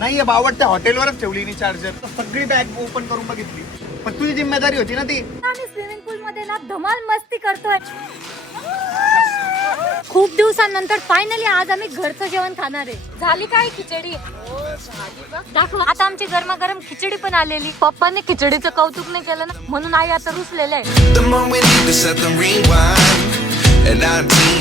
नाहीये बावट, त्या हॉटेलवरच ठेवली नी चार्जर. सगळी बॅग ओपन करून बघितली, पण तुझी जिम्मेदारी होती ना ती. आम्ही स्विमिंग पूल मध्ये ना धमाल मस्ती करतोय. खूप दिवसांनंतर फायनली आज आम्ही घरचं जेवण खाणार आहे. झाली काय खिचडी दाखव. आता आमची गरमागरम खिचडी पण आलेली. पप्पाने खिचडीचं कौतुक नाही केलं ना, म्हणून आई आता रुसलेलं आहे.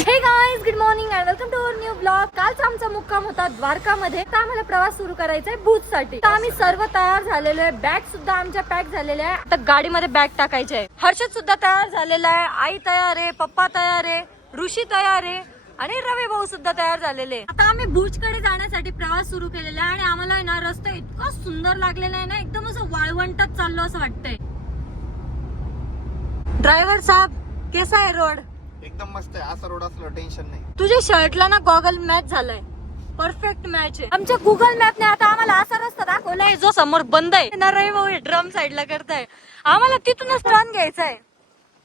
Hey guys, good morning and welcome to our new blog. कालचा आमचा मुक्काम होता द्वारकामध्ये. तर आम्हाला प्रवास सुरू करायचा आहे भूज साठी. तर आम्ही सर्व तयार झालेलो आहे. बॅग सुद्धा आमच्या पॅक झालेल्या आहे. आता गाडीमध्ये बॅग टाकायची आहे. हर्षद सुद्धा तयार झालेला आहे. आई तयार आहे, पप्पा तयार आहे, ऋषी तयार आहे आणि रवी भाऊ सुद्धा तयार झालेले. आता आम्ही भुजकडे जाण्यासाठी प्रवास सुरू केलेला आहे आणि आम्हाला आहे ना रस्ता इतका सुंदर लागलेला आहे ना, एकदम असं वाळवंटात चाललो असं वाटतंय. ड्रायव्हर साहेब, कैसा आहे रोड? एकदम मस्त आहे. असा रोड असला टेन्शन नाही. तुझ्या शर्टला ना गॉगल मॅच झालाय, परफेक्ट मॅच आहे. आमच्या गुगल मॅपने आता आम्हाला असा रस्ता दाखवलाय जो समोर बंद आहे ना. रवी भाऊ ड्रम साइडला करताय. आम्हाला तिथूनच टर्न घ्यायचा आहे.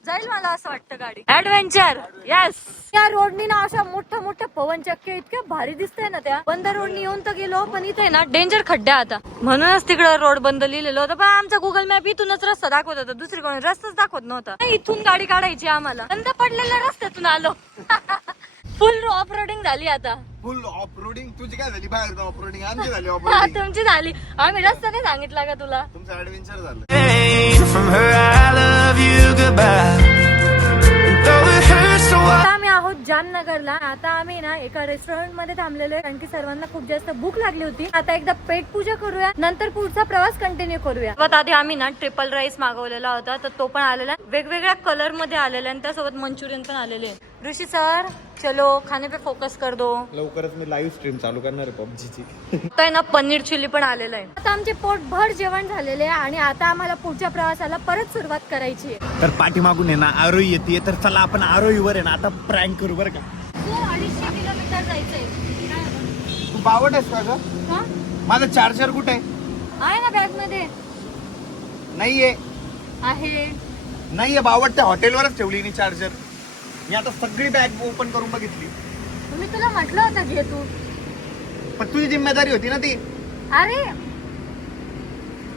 जाईल मला असं वाटतं गाडी. Adventure, yes. या रोडनी ना अशा मोठ्या मोठ्या पवनचक्क्या इतक्या भारी दिसतंय ना. त्या बंद रोडनी येऊन तर गेलो, पण इथे ना डेंजर खड्डा आता, म्हणूनच तिकडे रोड बंद लिहिलेलं होतं. पण आमचा गुगल मॅप इथूनच रस्ता दाखवत होता, दुसरी कोणी रस्ताच दाखवत नव्हता. इथून गाडी काढायची आम्हाला. बंद पडलेल्या रस्त्यातून आलो. फुल ऑफ रोडिंग झाली आता. फुल ऑफ रोडिंग तुझी काय झाली? बाहेर ऑफ रोडिंग आमची झाली. ऑफ रोडिंग तुमची झाली. आम्ही रस्ता नाही सांगितला का तुला? तुमचं ऍडव्हेंचर झालं. आता आम्ही आहोत जामनगरला. आता आम्ही ना एका रेस्टॉरंट मध्ये थांबलेलो आहे, कारण की सर्वांना खूप जास्त भूक लागली होती. आता एकदा पेट पूजा करूया, नंतर पुढचा प्रवास कंटिन्यू करूया. सर्वात आधी आम्ही ना ट्रिपल राईस मागवलेला होता, तर तो पण आलेला. वेगवेगळ्या कलर मध्ये आलेला आणि त्यासोबत मंचुरियन पण आलेले आहे. ऋषी सर, चलो खाने पे फोकस कर दो. लवकरच मी लाईव्ह स्ट्रीम चालू करणार आहे पबजीची. आता ना पनीर चिल्ली पण आलेलं आहे. आता आमचे पोट भर जेवण झालेले आहे आणि आता आम्हाला पुढच्या प्रवासाला परत सुरुवात करायची आहे. तर पाठीमागून आहे ना आरोही येते, तर चला आपण आरोहीवर आहे ना आता प्रँक करू बरं का. 200-250 किलोमीटर जायचंय. तू बावट आहेस का ग? का? माझा चार्जर कुठे आहे? आहे ना बॅग मध्ये. नाहीये. आहे. नाहीये बावट, त्या हॉटेलवरच ठेवली नी चार्जर. मी आता सगळी बॅग ओपन करून बघितली, मी तुला म्हटलं होतं घे तू, पण तुझी जिम्मेदारी होती ना ती. अरे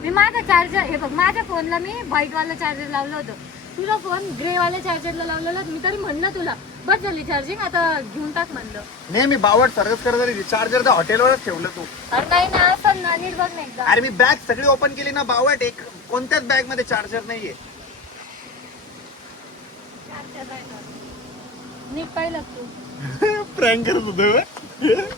मी माझा चार्जर, हे बघ माझ्या फोनला मी व्हाईट वाला चार्जर लावलं होतं, तुझा फोन ग्रे वाल्या चार्जरला लावलेला. मी तरी म्हणलं तुला बस झाली चार्जिंग, आता घेऊन टाक म्हणलं. नाही मी बावट सर्विस करत चार्जर त्या हॉटेलवरच ठेवलं तू. अरे नाही ना, असं ना, नीट बघ नाही का. अरे मी बॅग सगळी ओपन केली ना बावट, एक कोणत्याच बॅग मध्ये चार्जर नाहीये. नीट पाहिलं तू. प्रँक करत होतो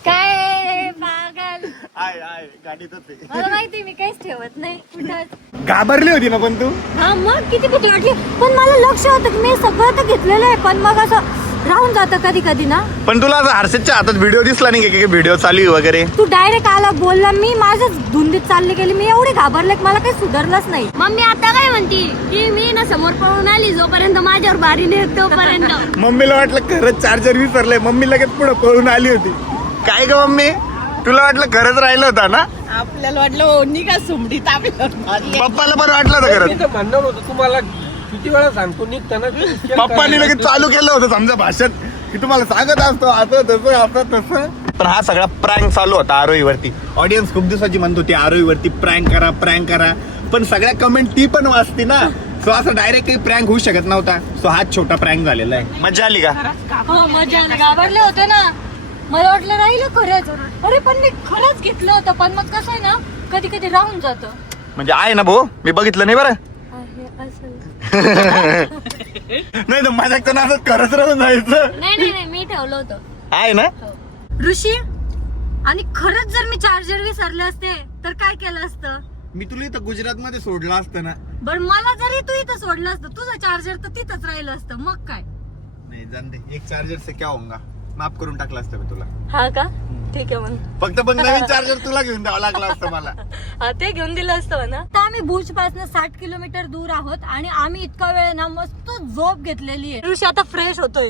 काय पागल. आय गाडीतच आहे. मला माहिती, मी काहीच ठेवत नाही कुठं. घाबरली होती ना पण तू. हा मग किती भीती वाटली, पण मला लक्ष होतं की मी सगळं तर घेतलेलं आहे, पण मग असं राहून जातं कधी कधी ना. पण तुला असं हर्षदच्या हातात व्हिडिओ दिसला नाही की व्हिडिओ चालू आहे वगैरे? तू डायरेक्ट आला बोलला, मी माझ्याच धुंदीत चालली गेली. मी एवढी घाबरले की मला काही सुधारलंच नाही. मम्मी आता काय म्हणती की मी ना समोर पळून आली, जोपर्यंत माझ्यावर बारी नाही तोपर्यंत. मम्मीला वाटलं खरंच चार्जर विसरलंय. मम्मी लगेच पुढे पळून आली होती. काय ग मम्मी, तुला वाटलं खरंच राहिलं होतं ना? आपल्याला वाटलं निघा सुमडीत आपल्याला. पप्पाला पण वाटलं होतं खरंच. म्हणणार होतं तुम्हाला किती वेळा सांगतो निघताना. पप्पानी लगेच चालू केलं होतं समजा भाषण की तुम्हाला सांगत असतो असं तसं असं तसं. पण हा सगळा प्रँक चालू होता आरोहीवरती. ऑडियन्स खूप दिवसाची म्हणत होती आरोहीवरती प्रँक करा प्रँक करा, पण सगळ्या कमेंट ती पण वाचती ना. सो असं डायरेक्ट काही प्रँक होऊ शकत नव्हता. सो हा छोटा प्रँक झालेला आहे. मजा आली का? हो मजा आली. घाबरले होते ना, मला वाटलं राहिलं खरंच. अरे पण मी खरंच घेतलं होतं, पण मग कसं आहे ना, कधी कधी राहून जातं. म्हणजे आहे ना भाऊ, मी बघितलं नाही बरं. नाही तर माझ्या असं करत राहून जायचं. नाही मी ठेवलं होतं. आहे ना. ऋषी, आणि खरंच जर मी चार्जर विसरले असते तर काय केलं असतं? मी तुला इथं गुजरात मध्ये सोडलं असतं ना. बरं मला जरी तू इथं सोडलं असतं, तुझं चार्जर तर तिथंच राहिलं असतं, मग काय. नाही जाण दे, एक चार्जर से क्या होगा, माफ करून टाकलं असतं मी तुला. हा का? ठीक आहे मग. फक्त पण नवीन चार्जर तुला घेऊन द्यावं लागलं असतं मला. हा, ते घेऊन दिलं असतं ना. आता आम्ही भुज पासून 60 किलोमीटर दूर आहोत आणि आम्ही इतका वेळ ना मस्त झोप घेतलेली आहे. ऋषी आता फ्रेश होतोय.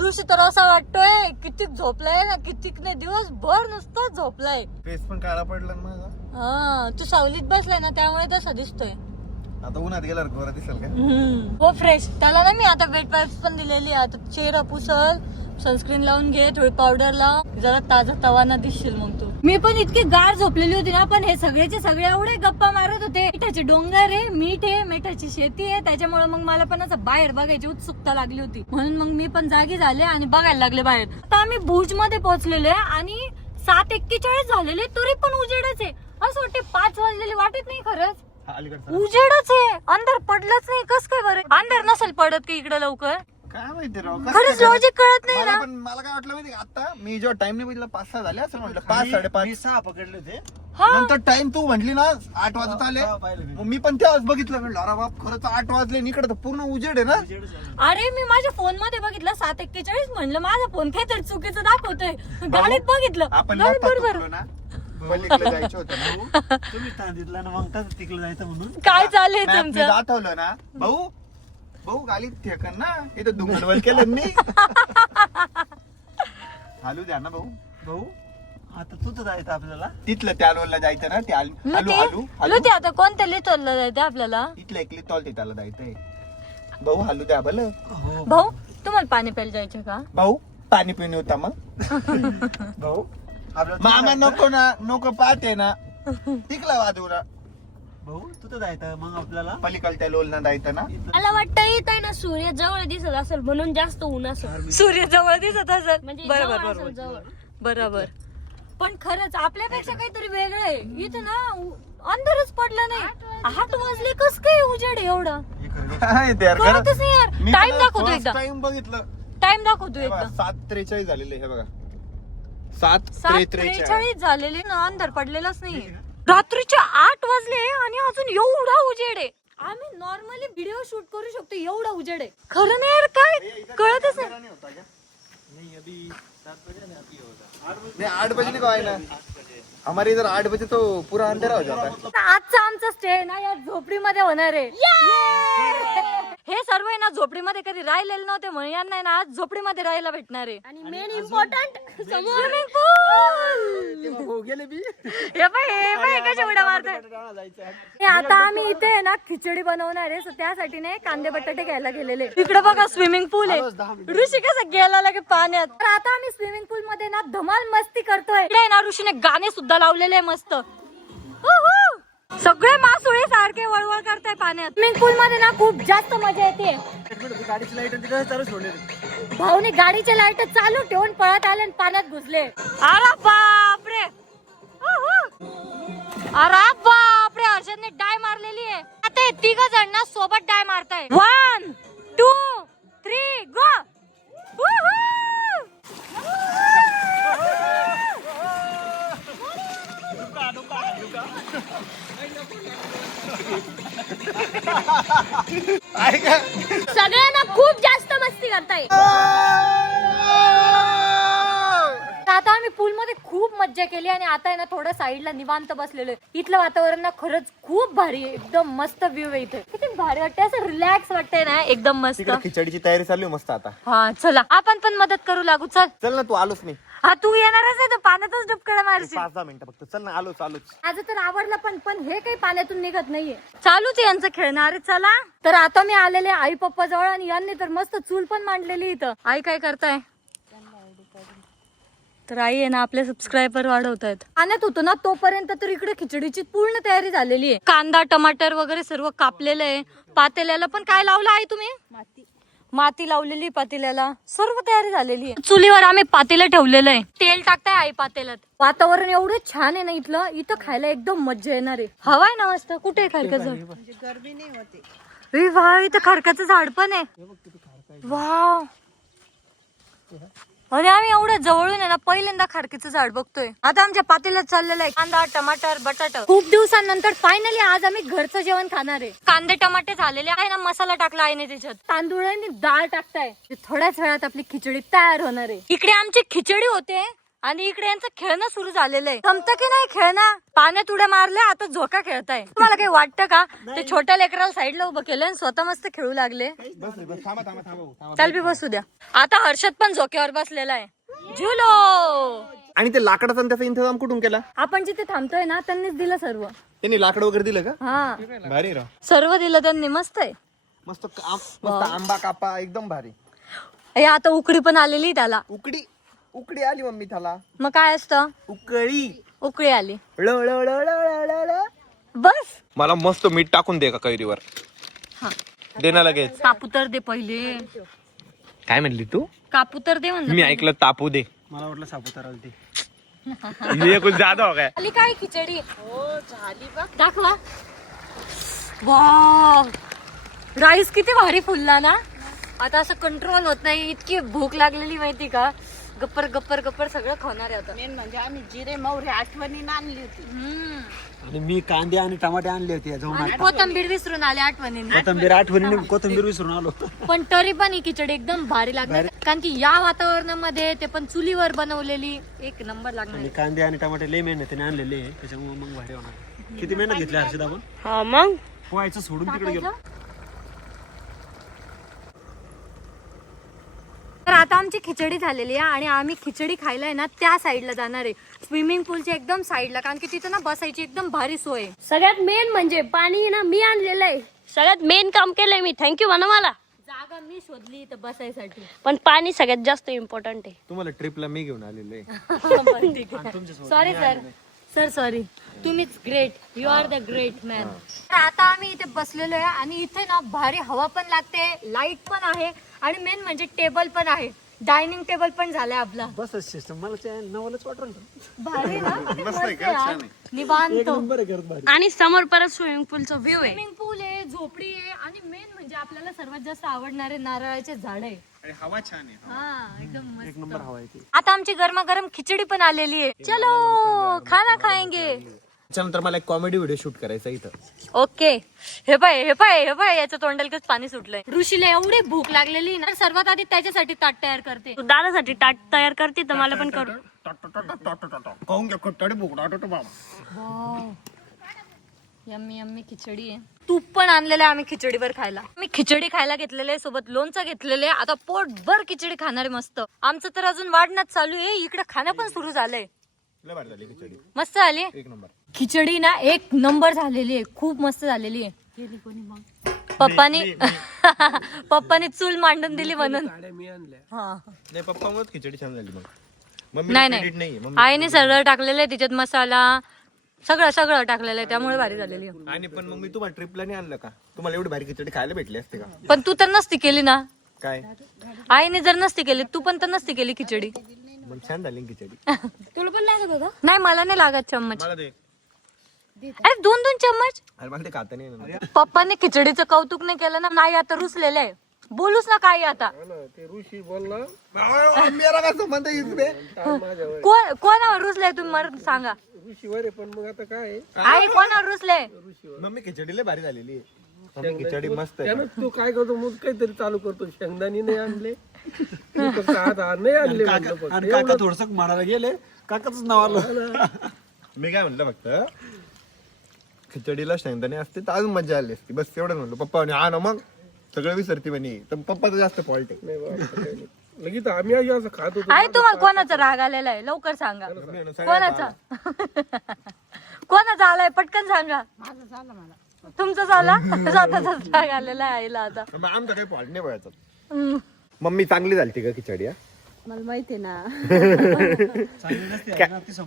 ऋषी तर असा वाटतोय किती झोपलाय ना, कितीक नाही, दिवसभर नुसतं झोपलाय. फेस पण काळा पडला ना माझा. हा, तू सावलीत बसलाय ना, त्यामुळे तसा दिसतोय. आता उन्हात गेल्यावर गोरा दिसेल का? हो फ्रेश. त्याला ना मी आता वेट वाईप्स पण दिलेली आहे. आता चेहरा पुसल, सनस्क्रीन लावून घे, थोडी पावडर लाव, जरा ताजा तवाना दिसशील मग तू. मी पण इतकी गार झोपलेली होती ना, पण हे सगळेचे सगळे एवढे गप्पा मारत होते. मिठाचे डोंगर आहे, मीठ आहे, मिठाची शेती आहे, त्याच्यामुळे मग मला पण असं बाहेर बघायची उत्सुकता लागली होती. म्हणून मग मी पण जागी झाले आणि बघायला लागले बाहेर. आता आम्ही भुज मध्ये पोहोचलेलो आहे आणि 7:41 झालेले, तरी पण उजेडच आहे. असं वाटते 5 वाजलेले वाटत नाही. खरंच उजेडच आहे, अंधार पडलंच नाही. कस काय बरं अंधार नसेल पडत की इकडे लवकर? काय माहिती राव, खरंच लॉजिक कळत नाही ना. पण मला काय वाटलं माहिती आता मी जेव्हा टाइम नाही बघितला 5-6 झाले असं म्हटलं. 5-5:30 6 पकडले ते. नंतर टाइम तू म्हटली ना 8 वाजत आले, मग मी पण तेव्हाच बघितलं. म्हणलं अरे बाप, खरंच 8 वाजले. इकडे तर पूर्ण उजेड आहे ना. अरे मी माझ्या फोन मध्ये बघितलं 7:41, म्हणलं माझा फोन काहीतरी चुकीचं दाखवतोय. गाडीत बघितलं, आपण गाडीत बरोबर. तुटलो ना, पलीकडे जायचं होतं ना. तुम्ही सांगितलं ना मग तसं तिकडे जायचं म्हणून. काय चाललंय Map मी तुमचं? दाखवलं ना. भाऊ गाडीत ठेकन ना, इथं दुंगलवल केलं मी. हालू द्या ना भाऊ. आता तुझं जायचं आपल्याला. तिथलं त्या लोलला जायचं ना. ते हालू ते आता कोणत्या लिथोरला जायचं आपल्याला? इथलं एकली तॉल त्याला जायचंय. भाऊ हालू द्या भलं. हो भाऊ तुम्हाला पाणी प्यायला जायचं का? भाऊ पाणी पिऊन होता मग. भाऊ आपल्याला मामा नको पाहते ना. तिकला वाजू ना. भाऊ तुझं जायचं मग आपल्याला. पलीकडच्या लोलना जायचं ना. मला वाटतं इथं आहे ना सूर्य जवळ दिसत असेल म्हणून जास्त ऊन असेल. सूर्य जवळ दिसत असेल. म्हणजे बरोबर जवळ बरोबर असेल, जवळ. बरोबर. पण खरंच आपल्यापेक्षा काहीतरी वेगळं आहे इथं ना. अंधारच पडलं नाही. 8 वाजले, कस काय उजेड आहे एवढं? काय ते यार, कळतच नाही यार. मी टाइम दाखवतो एकदा. टाइम बघितलं. टाइम दाखवतो एकदा. 7:43 झालेले हे बघा. 7:43 7:43 झालेले ना, अंधार पडलेलाच नाही. रात्रीचे 8 वाजले आणि अजून एवढा उजेड आहे. आम्ही नॉर्मली व्हिडिओ शूट करू शकतो, एवढा उजेड आहे. खरं नाही यार, काय कळतच नाही. नहीं 8 बजे नहीं कहा ना. हमारे इधर 8 बजे तो पूरा अंधेरा हो जाता है. आजचा आमचा स्टे ना या झोपडीमध्ये होणार आहे. हे सर्व आहे ना झोपडीमध्ये कधी राहिलेले नव्हते, म्हणून यांना आहे ना आज झोपडीमध्ये राहायला भेटणार आहे. आणि मेन इम्पॉर्टंट स्विमिंग पूल. हे बाय कशा उड्या मारताय. आता आम्ही इथे आहे ना खिचडी बनवणार आहे, त्यासाठी नाही कांदे बटाटे घ्यायला गेलेले. इकडे बघा स्विमिंग पूल आहे. ऋषी कसं गेला लागे पाण्यात. तर आता आम्ही स्विमिंग पूल मध्ये ना धमाल मस्ती करतोय. इकडे ना ऋषीने गाणे सुद्धा लावलेले आहे मस्त. सगळे मासोळे सारखे वळवळ करताय पाण्यात. स्विमिंग पूल मध्ये ना खूप जास्त मजा येते. गाडीची लाईट तिकडे चालू सोडले. भाऊने गाडीचे लाईट चालू ठेवून पळत आले आणि पाण्यात घुसले. अरे बापरे, अरे बापरे, हर्षदने डाय मारलेली आहे. आता 3 जण ना सोबत डाय मारताय. 1 2 3 गो. सगळ्यांना खूप जास्त मस्ती करताय. आता आम्ही पूल मध्ये खूप मज्जा केली आणि आता आहे ना थोडं साईडला निवांत बसलेलो आहे. इथलं वातावरण ना खरंच खूप भारी आहे. एकदम मस्त व्ह्यू आहे इथे. किती भारी वाटते, असं रिलॅक्स वाटतंय ना, एकदम मस्त. तिकडे खिचडीची तयारी चालू आहे मस्त आता. हा चला आपण पण मदत करू लागू. चल ना, तू आलोच नाही. हा तू येणारच आहे तर पाण्यातच डुबकडा मारशील. 5-10 मिनिटं फक्त. चल ना, आलोच. माझं तर आवडलं पण हे काही पाण्यातून निघत नाहीये. चालूच आहे यांचं खेळणं. अरे चला. तर आता मी आलेले आई पप्पा जवळ आणि यांनी तर मस्त चूल पण मांडलेली इथं. आई काय करताय? तर आई आहे ना आपले सबस्क्रायबर वाढवतायत. पाण्यात होतो ना तोपर्यंत तर इकडे खिचडीची पूर्ण तयारी झालेली आहे. कांदा टमाटर वगैरे सर्व कापलेलं आहे. पातेल्याला पण काय लावलं आहे तुम्ही? माती लावलेली पातेल्याला. सर्व तयारी झालेली आहे. चुलीवर आम्ही पातेलं ठेवलेलं आहे. तेल टाकताय आई पातेल्यात. वातावरण एवढं छान आहे ना इथं खायला एकदम मजा येणार आहे. हवा आहे ना मस्त. कुठे आहे खडकाचं झाड? गर्मी नाही होते. वा, इथं खडकाचं झाड पण आहे. वा, आणि आम्ही एवढं जवळून आहे ना पहिल्यांदा खडकीचं झाड बघतोय. आता आमच्या पातेल्यात चाललेलं आहे कांदा टमाटर बटाटा. खूप दिवसांनंतर फायनली आज आम्ही घरचं जेवण खाणार आहे. कांदे टमाटे झालेले आहे ना, मसाला टाकला आईने त्याच्यात. तांदूळ आणि डाळ टाकताय. थोड्याच वेळात आपली खिचडी तयार होणार आहे. इकडे आमची खिचडी होते आणि इकडे यांचं खेळणं सुरू झालेलं आहे. जमतं की नाही खेळणं? पाण्यात उड्या मारल्या, आता झोका खेळताय. तुम्हाला काही वाटतं का? ते छोट्या लेकराला साईडला उभं केलं आणि स्वतः मस्त खेळू लागले. चल बी बसू द्या. आता हर्षद पण झोक्यावर बसलेला आहे. झुलो. आणि ते लाकडाचा आणि त्याचा इंतजाम कुठून केला? आपण जिथे थांबतोय ना त्यांनीच दिलं सर्व. त्यांनी लाकड वगैरे दिलं का? हा, भारी राव. सर्व दिलं त्यांनी. मस्त आहे. मस्त आंबा कापा एकदम भारी. हे आता उकडी पण आलेली त्याला. उकडी आली मम्मी त्याला. मग काय असतं? उकळी. उकळी आली ळ, ळ, ळ, ळ, ळ, ळ, ळ. बस. मला मस्त मीठ टाकून दे का कैरीवर. हा. दे ना लगेच. कापू तर दे पहिले. काय म्हणली तू? कापू तर दे म्हणलं. मी ऐकलं तापू दे. मला वाटलं सापुतारा आली ती. ये कुछ ज्यादा हो गया. आली काय खिचडी? हो झाली बघ. दाखवा. वाव, राईस किती भारी फुलला ना. आता असं कंट्रोल होत नाही, इतकी भूक लागलेली माहिती का. गप्पर गप्पर गप्पर सगळं खाणार आहे आता. मेन म्हणजे आम्ही जिरे मोहरी आठवणीने आणली होती. आणि मी कांदे आणि टमाटे आणले होते जाऊन. आणि कोथंबीर विसरून आले आठवणीने. कोथंबीर आठवणीने कोथंबीर विसरून आलो. पण तरी पण ही खिचडी एकदम भारी लागणार, कारण की या वातावरणामध्ये ते पण चुलीवर बनवलेली एक नंबर लागणार. आणि कांदे आणि टमाटे लय मेहनतीने आणलेले आहे, त्याच्यामुळे मग भारी होणार. किती मेहनत घेतली हर्षद आपण. हा मग पोहायचं सोडून तिकडे गेलो. तर आता आमची खिचडी झालेली आहे आणि आम्ही खिचडी खायला आहे ना त्या साईडला जाणार आहे, स्विमिंग पूलच्या एकदम साईडला, कारण की तिथं ना बसायची एकदम भारी सोय आहे. सगळ्यात मेन म्हणजे पाणी ना मी आणलेलं आहे. सगळ्यात मेन काम केलंय मी. थँक्यू म्हणा मला. जागा मी शोधली इथं बसायसाठी. पण पाणी सगळ्यात जास्त इम्पॉर्टंट आहे. तुम्हाला ट्रिपला मी घेऊन आलेलो आहे. सॉरी सर सॉरी, तुम्हीच great, you are the great man. तर आता आम्ही इथे बसलेलो आहे आणि इथे ना भारी हवा पण लागते, लाईट पण आहे आणि मेन म्हणजे टेबल पण आहे, डायनिंग टेबल पण झालाय आपला. बस सिस्टम मला ते नवलच वाटलं. भारी ना, मस्त यार. निवांत बरं करत भारी. आणि समोर परत स्विमिंग पूलचा व्ह्यू आहे. स्विमिंग पूल आहे, झोपडी आहे आणि मेन म्हणजे आपल्याला सर्वात जास्त आवडणारे नारळाचे झाड आहे. हवा छान आहे. हा एकदम मस्त. एक नंबर हवा आहे ती. आता आमची गरमागरम खिचडी पण आलेली आहे. चलो खाना खाएंगे. त्याच्यानंतर मला एक कॉमेडी व्हिडिओ शूट करायचा इथं. ओके, हे पाय याच्या तोंडालकच पाणी सुटलंय. ऋषीला एवढी भूक लागलेली ना, सर्वात आधी त्याच्यासाठी ताट तयार करते. तू दादासाठी ताट तयार करते तर मला पण करू. यम्मी यम्मी खिचडी आहे. तूप पण आणलेलं आहे आम्ही खिचडीवर खायला. मी खिचडी खायला घेतलेलं आहे, सोबत लोणचं घेतलेलं आहे. आता पोटभर खिचडी खाणार आहे मस्त. आमचं तर अजून वाढण्यात चालू आहे, इकडे खाणं पण सुरू झालंय. मस्त झाली एक नंबर खिचडी ना, एक नंबर झालेली आहे, खूप मस्त झालेली आहे. पप्पानी चूल मांडून दिली म्हणून. मी आणल्या. हा नाही, पप्पामुळेच खिचडी छान झाली. मग नाही आईने सगळं टाकलेलं आहे तिच्यात, मसाला सगळं टाकलेलं आहे, त्यामुळे भारी झालेली आहे. आणि पण मग मी तुम्हाला ट्रिपला नाही आणलं का? तुम्हाला एवढी भारी खिचडी खायला भेटली असते का? पण तू तर नसती केली ना. काय आईने जर नसती केली, तू पण तर नसती केली खिचडी. मग छान झाली खिचडी. तुला पण लागत होता. नाही मला नाही लागत चम्मच. मला दे. अरे 2-2 चम्मच. अरे मला ते खाता नाही येणार. पप्पाने खिचडीचं कौतुक नाही केलं ना, नाही आता रुसलेलं आहे. बोलूच ना काही आता. ते ऋषी बोलला मेरा काय संबंध आहे इसमें? कोणावर रुसले तुम्ही मला सांगा. ऋषीवर आहे, पण मग आता काय आहे? आई कोणावर रुसले? मम्मी खिचडी लय भारी झालेली आहे. मम्मी खिचडी मस्त आहे. त्यानं तू काय करतो, मग काहीतरी चालू करतो. शेंगदाणी नाही आणले, मी फक्त आता नाही आणले म्हणलं फक्त. आणि काका थोडस म्हणायला गेले, काकाच नाव आलं. मी काय म्हटलं फक्त खिचडीला शेंगदाणे असते तर अजून मजा आली असती, बस एवढं म्हणलं. पप्पा म्हणे हा ना, मग सगळं विसरती म्हणे. तर पप्पाचं जास्त फॉल्ट आहे. नाही बाबा, असं काही नाही. लगेच आम्ही आधी असं खात होतो. आई तुम्हाला कोणाचा राग आलेला आहे, लवकर सांगा. कोणाचा कोणाचा आलाय, पटकन सांगा. तुमचा झाला स्वतःचा राग आलेला आहे आईला आता. मग आमचा काही फॉल्ट नाही बघायचा. मम्मी चांगली झाली का खिचडी? मला माहिती ना.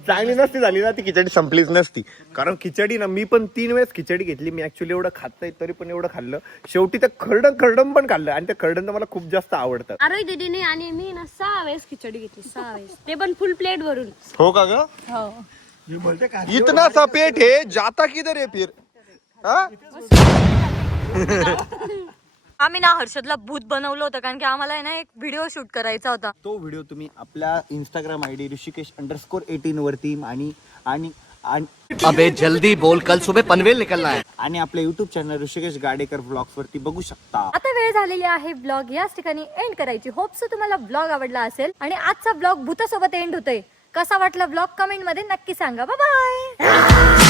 चांगली नसती झाली ना ती खिचडी, संपलीच नसती. कारण खिचडी ना, मी पण 3 वेळेस खिचडी घेतली. मी ऍक्च्युली एवढं खात नाही, तरी पण एवढं खाल्लं. शेवटी ते खरडम पण खाल्लं, आणि ते खरडम तर मला खूप जास्त आवडतं. अरे दीदीने आणि मी ना 6 वेळेस खिचडी घेतली. 6 वेळेस, ते पण फुल प्लेट भरून. हो का ग? इतना सा पेट है, जाता किधर है फिर? आम्ही ना हर्षदला भूत बनवलं होतं, कारण की आम्हाला आहे ना एक व्हिडिओ शूट करायचा होता. तो व्हिडिओ तुम्ही आपल्या इंस्टाग्राम आयडी ऋषिकेश_18 वरती आणि अबे जल्दी बोल, कल सुबह पनवेल निकलना है. आणि आपल्या YouTube channel Rishikesh Gadekar blogs वरती बघू शकता. आता वेळ झालेली आहे ब्लॉग याच ठिकाणी एंड करायची. होप्स तुम्हाला ब्लॉग आवडला असेल, आणि आजचा ब्लॉग भूतासोबत एंड होतोय. कसा वाटला ब्लॉग कमेंट मध्ये नक्की सांगा. Bye bye.